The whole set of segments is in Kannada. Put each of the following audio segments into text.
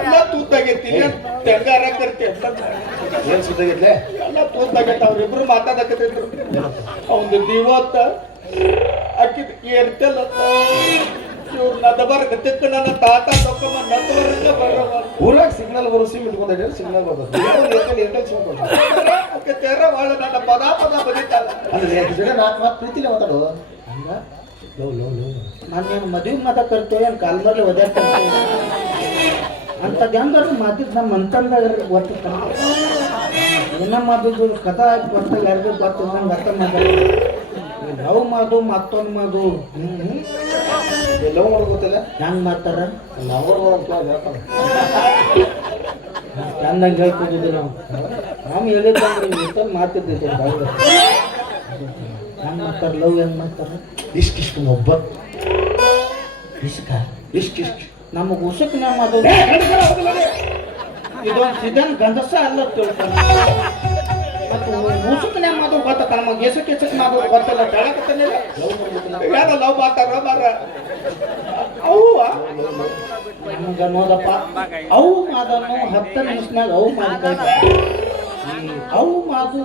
ಎಲ್ಲ ತೂತಾಗೈತಿ ತೆಂಗಾರ ಕರ್ತಿ ಏನ್ ಸುದ್ದಾಗಿತ್ಲೆ ಎಲ್ಲ ತೂತಾಗೈತಿ ಅವ್ರಿಬ್ರು ಮಾತಾಡಕತ್ತಿದ್ರು ಅವನು ದಿವತ್ತ ಅಕ್ಕಿದ್ ಏರ್ತಲ್ಲ ಇವ್ರು ನದಬರ್ ಗತಿಕ್ಕ ನನ್ನ ತಾತ ತಕೊಂಬ ನದಬರ್ಗ ಬರವ ಊರಾಗ ಸಿಗ್ನಲ್ ಬರೋ ಸಿಮ್ ಇಟ್ಕೊಂಡ ಸಿಗ್ನಲ್ ಬರ್ತದೆ ಏರ್ಟೆಲ್ ಸಿಮ್ ಕೊಡ್ತಾರೆ ಅಕ್ಕೆ ತೆರ ಒಳ ನನ್ನ ಪದ ಬರೀತಾಳ ಅಂದ್ರೆ ಜನ ನಾಲ್ಕು ಮಾತು ಪ್ರೀತಿನೇ ಮಾತಾಡು ಹಂಗ ಲವ್ ಲವ್ ಲವ್ ನಾನೇನು ಮದುವೆ ಮಾತಾಡ್ತೇವೆ ಏನು ಕಾಲ್ಮರ್ಲಿ ಒದಾಡ್ತೇವೆ ಅಂಥದ್ದು ಹೆಂಗಾರು ಮಾತಿದ್ ನಮ್ಮ ಅಂತಂದಾಗ ಗೊತ್ತ ಏನ ಮಾಡೋದು ಕಥಾ ಗೊತ್ತ ಯಾರಿಗೂ ಗೊತ್ತಿಲ್ಲ ನಂಗೆ ಅರ್ಥ ಮಾತಾಡ ಲವ್ ಮಾಡು ಮತ್ತೊಂದು ಮಾಡು ಲವ್ ಮಾಡೋದು ಗೊತ್ತಿಲ್ಲ ಹೆಂಗೆ ಮಾಡ್ತಾರ ಲವ್ ಚಂದಂಗೆ ಹೇಳ್ತಿದ್ದಿಲ್ಲ ನಾವು ಹೇಳಿದ್ರೆ ಇಷ್ಟೊಂದು ಮಾತಿದ್ದಿದ್ದೆ ಹೆಂಗೆ ಮಾಡ್ತಾರೆ ಲವ್ ಹೆಂಗೆ ಮಾಡ್ತಾರೆ ಇಷ್ಟಿಷ್ಟು ಒಬ್ಬ ಇಷ್ಕ ಇಷ್ಟಿಷ್ಟು ನಮಗೆ ಉಸಕ್ನ ಮಾಡೋದು ಇದೊಂದು ಸಿದ್ಧಾಂತ ಗಂಧಸ ಅಲ್ಲ ತಿಳ್ಕೊಂಡು ಮತ್ತು ಉಸುಕ್ನ ಮಾಡೋದು ಗೊತ್ತ ನಮಗೆ ಎಸಕ್ ಮಾಡೋದು ಗೊತ್ತಲ್ಲ ಹೇಳಕತ್ತೇನಿಲ್ಲ ಯಾರ ಲವ್ ಮಾತಾರ ಮಾರ ಅವ್ವ ನಮ್ಗೆ ನೋಡಪ್ಪ ಅವು ಮಾದನ್ನು 10 ನಿಮಿಷನಾಗ ಅವು ಮಾಡ್ತಾ ಅವು ಮಾತು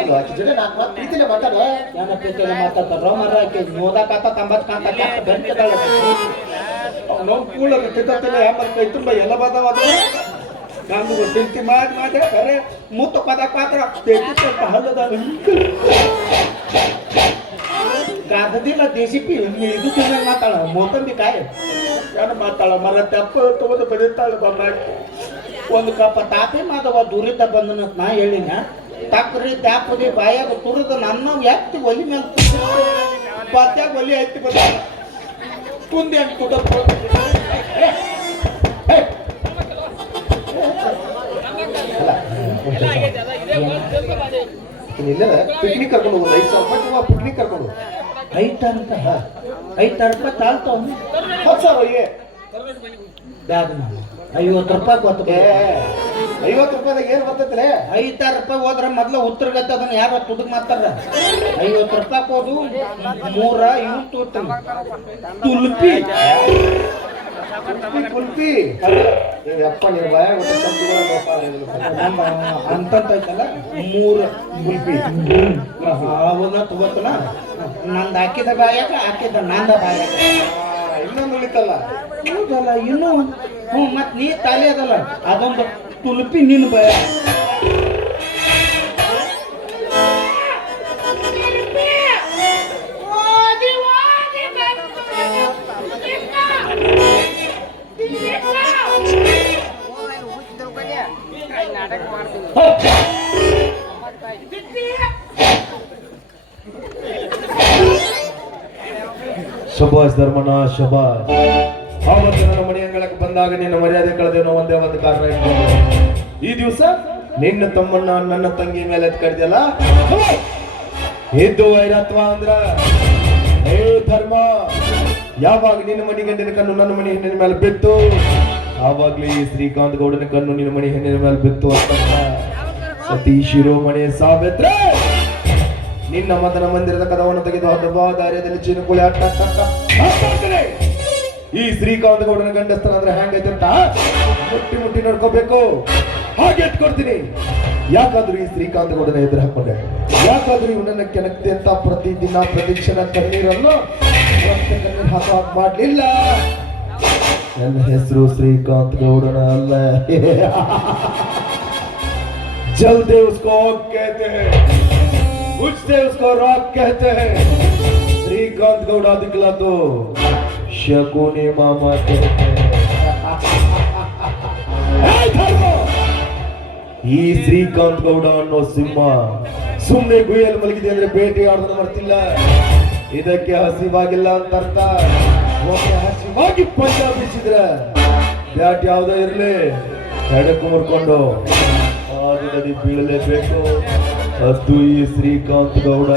ಅದು ಆಕಿ ಜನ ನಾಲ್ಕು ಮಾತು ಪ್ರೀತಿನೇ ಮಾತಾಡು ಏನಪ್ಪ ಮಾತಾಡ್ತಾರ ಮರ ಆಕೆ ನೋದಾಕಾತ ಕಂಬತ್ ಕಾಂತ ಬೆಂಕದಾಳ ನಾವು ಕೂಳಲ್ಲ ತಿಂತಿಲ್ಲ ಯಾಮರ್ ಕೈ ತುಂಬ ಎಲ್ಲ ಬಾದವಾದ ನಾನು ತಿಂತಿ ಮಾಡಿ ಕರೆ ಮೂತ ಪದ ಪಾತ್ರ ಸ್ವಲ್ಪ ಹಲ್ಲದ ಗಾದದಿಲ್ಲ ದೇಸಿ ಪಿ ಇದು ತಿನ್ನ ಮಾತಾಡ ಮೋತಂಬಿ ಕಾಯಿ ಏನು ಮಾತಾಳ ಮರ ತೆಪ್ಪ ತಗೋದು ಬರೀತಾಳೆ ಬೊಮ್ಮ ಒಂದು ಕಪ್ಪ ತಾಪಿ ಮಾದವ ದೂರಿದ್ದ ಬಂದನ ನಾ ಹೇಳಿನ ತಕ್ರಿ ತ್ಯಾಪದಿ ಬಾಯಾಗ ತುರಿದ ನನ್ನ ಎತ್ತಿ ಒಲಿ ಮೇಲೆ ಪಾತ್ಯಾಗ ಒಲಿ ಐತಿ ಬಂದ ಕುಂದಿ ಅಂತ ಕುಟ ಇಲ್ಲ ಪಿಕ್ನಿಕ್ ಕರ್ಕೊಂಡು ಹೋಗೋದು 5,000 ರೂಪಾಯಿ ಪಿಕ್ನಿಕ್ ಕರ್ಕೊಂಡು 5,000 ರೂಪಾಯಿ ತಾಳ್ತಾವ 10,000 ಬ್ಯಾಗ್ ನಾನು 50 ರೂಪಾಯಿ ಕೊಟ್ಟು 50 ರೂಪಾಯಿದಾಗ ಏನು ಬರ್ತೈತೆ 5,000 ರೂಪಾಯಿ ಹೋದ್ರೆ ಮೊದ್ಲು ಉತ್ತರಗತ್ತೆ ಅದನ್ನ ಯಾರು ತುಡುಗ್ ಮಾಡ್ತಾರ 50 ರೂಪಾಯಿ ಹೋದು 3 ಇವ್ ತೋರ್ತಾನೆ ತುಲ್ಪಿ ಕುಲ್ಪಿ ಯಪ್ಪ ನೀನು ಬಾಯಾಗ ಅಂತೈತಲ್ಲ 3 ಕುಲ್ಪಿ ಅವನ್ನ ತಗೋತನ ನಂದು ಹಾಕಿದ ಬಾಯಾಗ ಹಾಕಿದ ನಂದ ಬಾಯಾಗ ಇನ್ನೊಂದು ಉಳಿತಲ್ಲ ಹೌದಲ್ಲ ಇನ್ನೂ ಮತ್ ನೀ ತಾಲಿ ಅದಲ್ಲ ಅದೊಂದು ತುಲ್ಪಿ ನಿನ್ನ ಬಾಯ ಶಬಾಷ್ ಧರ್ಮನ ಶಬಾಷ್ ಆವತ್ತು ನನ್ನ ಮನೆ ಅಂಗಳಕ್ಕೆ ಬಂದಾಗ ನಿನ್ನ ಮರ್ಯಾದೆ ಕಳೆದೇನೋ ಒಂದೇ ಒಂದು ಕಾರಣ ಇಟ್ಕೊಂಡು ಈ ದಿವಸ ನಿನ್ನ ತಮ್ಮನ್ನ ನನ್ನ ತಂಗಿ ಮೇಲೆ ಎತ್ ಕಡ್ದಲ್ಲ ಇದ್ದು ವೈರತ್ವ ಅಂದ್ರ ಏ ಧರ್ಮ ಯಾವಾಗ ನಿನ್ನ ಮನೆ ಗಂಡಿನ ಕಣ್ಣು ನನ್ನ ಮನೆ ಹೆಣ್ಣಿನ ಮೇಲೆ ಬಿತ್ತು ಆವಾಗ್ಲೇ ಈ ಶ್ರೀಕಾಂತ್ ಗೌಡನ ಕಣ್ಣು ನಿನ್ನ ಮನೆ ಹೆಣ್ಣಿನ ಮೇಲೆ ಬಿತ್ತು ಅಂತ ಸತೀ ಶಿರೋಮಣಿ ಸಾವಿತ್ರೆ ನಿನ್ನ ಮದನ ಮಂದಿರದ ಕದವನ್ನು ತೆಗೆದು ಹಬ್ಬ ದಾರ್ಯದಲ್ಲಿ ಚಿನುಕುಳಿ ಈ ಶ್ರೀಕಾಂತ್ ಗೌಡನ ಗಂಡಸ್ಥನ ಅಂದ್ರೆ ಹೆಂಗೈತೆ ಅಂತ ಮುಟ್ಟಿ ಮುಟ್ಟಿ ನೋಡ್ಕೋಬೇಕು ಹಾಗೆ ಎತ್ಕೊಡ್ತೀನಿ ಯಾಕಾದ್ರೂ ಈ ಶ್ರೀಕಾಂತ್ ಗೌಡನ ಎದುರು ಹಾಕೊಂಡೆ ಯಾಕಾದ್ರೂ ಇವನನ್ನ ಕೆಣಕ್ತಿ ಅಂತ ಪ್ರತಿದಿನ ಪ್ರತಿಕ್ಷಣ ಕಣ್ಣೀರನ್ನು ಕಣ್ಣೀರು ಹಾಕೋ ಮಾಡ್ಲಿಲ್ಲ ನನ್ನ ಹೆಸರು ಶ್ರೀಕಾಂತ್ ಗೌಡನ ಅಲ್ಲ जलते उसको ऑक कहते हैं बुझते उसको रॉक कहते हैं श्रीकांत गौड़ा दिखला तो शकुनी मामा कहते हैं ಈ ಶ್ರೀಕಾಂತ್ ಗೌಡ ಅನ್ನೋ ಸಿಂಹ ಸುಮ್ಮನೆ ಗುಯ್ಯಲ್ಲಿ ಮಲಗಿದೆ ಅಂದ್ರೆ ಬೇಟೆ ಆಡೋದನ್ನ ಮಾಡ್ತಿಲ್ಲ ಇದಕ್ಕೆ ಹಸಿವಾಗಿಲ್ಲ ಅಂತ ಅರ್ಥ ಒಮ್ಮೆ ಹಸಿವಾಗಿ ಪಂಜ ಬೀಸಿದ್ರೆ ಬ್ಯಾಟ್ ಯಾವ್ದೋ ಇರ್ಲಿ ಎಡಕ್ಕೆ ಮುರ್ಕೊಂಡು ಆದಿನಲ್ಲಿ ಬೀಳಲೇಬೇಕು ಅದು ಈ ಶ್ರೀಕಾಂತ್ ಗೌಡ